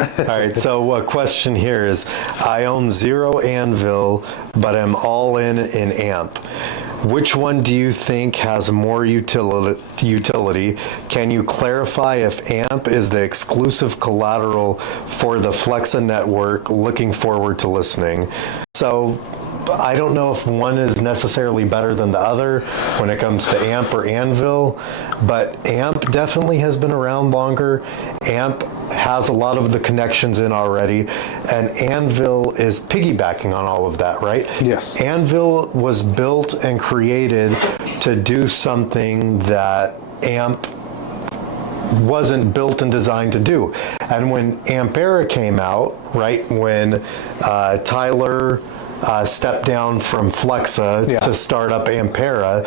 All right, so a question here is, I own 0 Anvil, but I'm all in AMP. Which one do you think has more utility? Can you clarify if AMP is the exclusive collateral for the Flexa network? Looking forward to listening. So I don't know if one is necessarily better than the other when it comes to AMP or Anvil, but AMP definitely has been around longer. AMP has a lot of the connections in already, and Anvil is piggybacking on all of that, right? Yes. Anvil was built and created to do something that AMP wasn't built and designed to do. And when Ampera came out, right, when Tyler stepped down from Flexa to start up Ampera,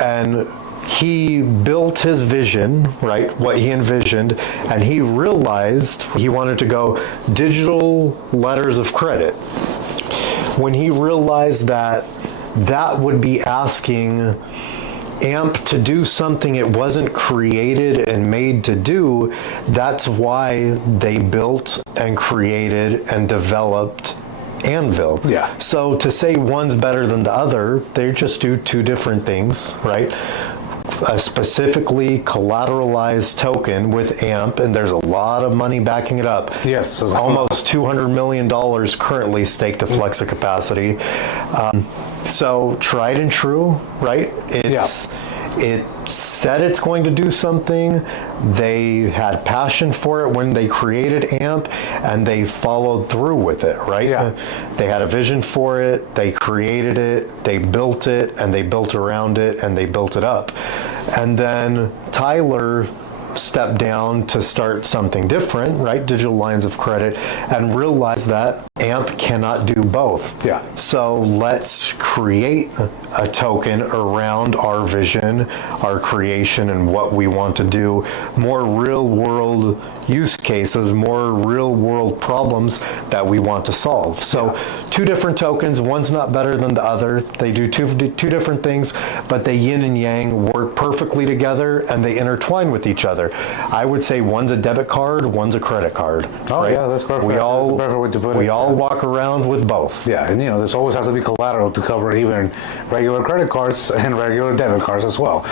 and he built his vision, right, what he envisioned, and he realized he wanted to go digital letters of credit. When he realized that that would be asking AMP to do something it wasn't created and made to do, that's why they built and created and developed Anvil. Yeah. So to say one's better than the other, they just do two different things, right? A specifically collateralized token with AMP, and there's a lot of money backing it up. Yes. Almost $200 million currently staked to Flexa capacity. So tried and true, right? It said it's going to do something. They had passion for it when they created AMP, and they followed through with it, right? Yeah. They had a vision for it, they created it, they built it, and they built around it, and they built it up. And then Tyler stepped down to start something different, right? Digital lines of credit, and realized that AMP cannot do both. Yeah. So let's create a token around our vision, our creation, and what we want to do. More real world use cases, more real world problems that we want to solve. So two different tokens, one's not better than the other. They do two different things, but they yin and yang work perfectly together, and they intertwine with each other. I would say one's a debit card, one's a credit card. Oh, right? yeah, that's perfect. We all, that's the perfect way to put it. we all walk around with both. Yeah, and there's always have to be collateral to cover even regular credit cards and regular debit cards as well.